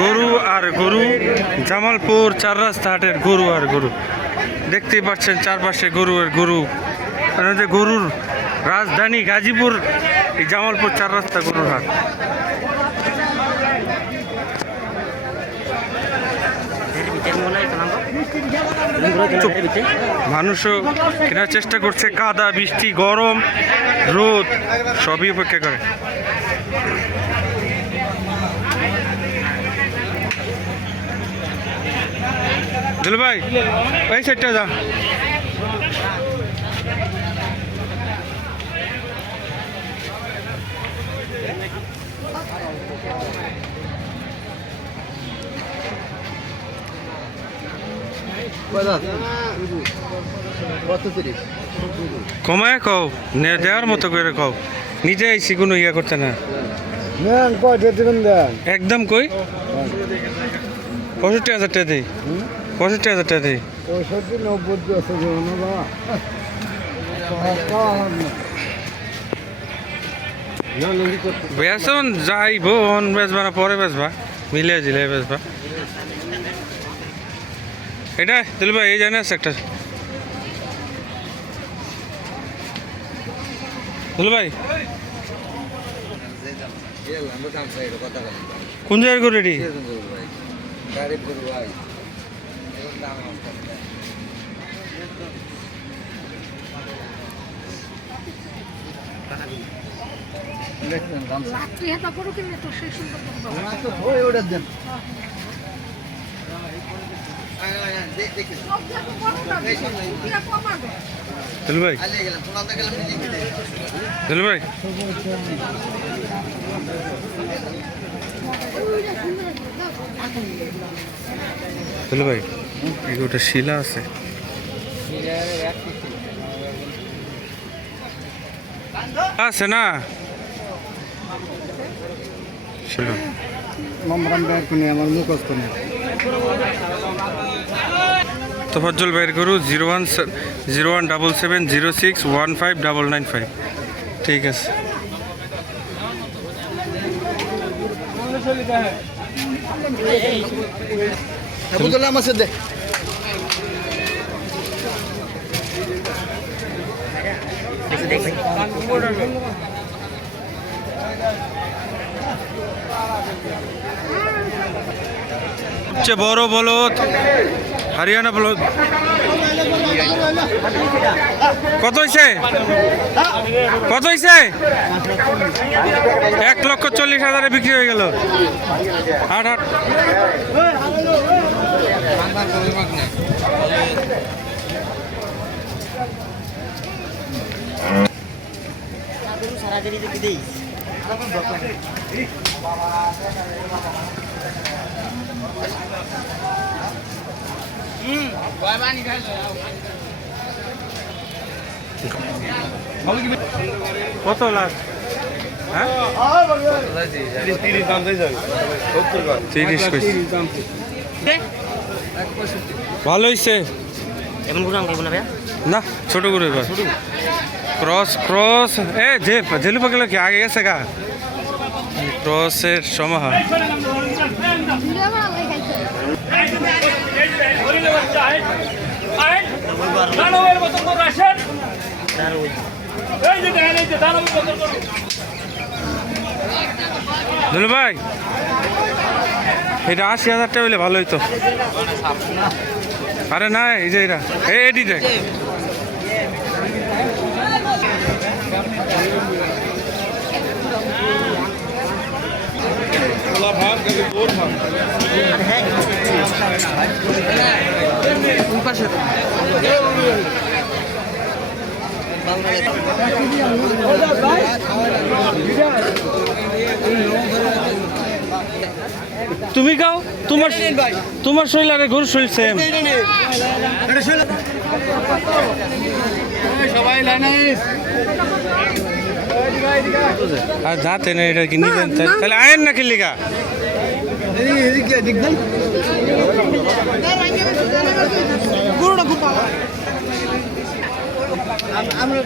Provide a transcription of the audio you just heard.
গরু আর গরু, জামালপুর চার রাস্তা হাটের গরু আর গরু। দেখতেই পাচ্ছেন চারপাশে গরু আর গরু। যে গরুর রাজধানী গাজীপুর, এই জামালপুর চার রাস্তা গরুর হাট। মানুষও কেনার চেষ্টা করছে, কাদা, বৃষ্টি, গরম, রোদ সবই উপেক্ষা করে। দিল ভাই ওই সাইডটা যা। কমায় কও, দেওয়ার মতো করে কও, নিজে আইসি কোনো ইয়া করতে না। একদম কই 65,000 টাকা দিই, 65,000 টাকা দিই। বেসন যাইব বেচবা না পরে বেচবা, মিলে জিলে বেচবা। এটা দিল ভাই এই জানে আছে একটা দিল ভাই কোন জায়গায় করে রেডি দিল ভাই দিল ভাই দিল ভাই ওটা শিলা আছে আছে না শিলা তোফাজ্জল ভাইয়ের গরু 017706159995। ঠিক আছে সবচেয়ে বড় বলদ হরিয়ানা বলদ কত হয়েছে? কত হয়েছে? 1,40,000 বিক্রি হয়ে গেল। হাট হাট কত লাখ? হ্যাঁ 30 ভালো হয়েছে না ছোট করে ক্রস ক্রস এ ঝেলু পাকলে কি আগে গেছে গা ক্রসের সমাহার। দুলু ভাই এটা 80,000 টাকা হইলে ভালো হইতো। আরে না এই যে এটা এডি দেখ তুমি গাও তোমার শৈল আর গরু শৈল সেম আর যাতে না এটা কি নিবেন তাহলে আয়েন না কিলিগা আমরা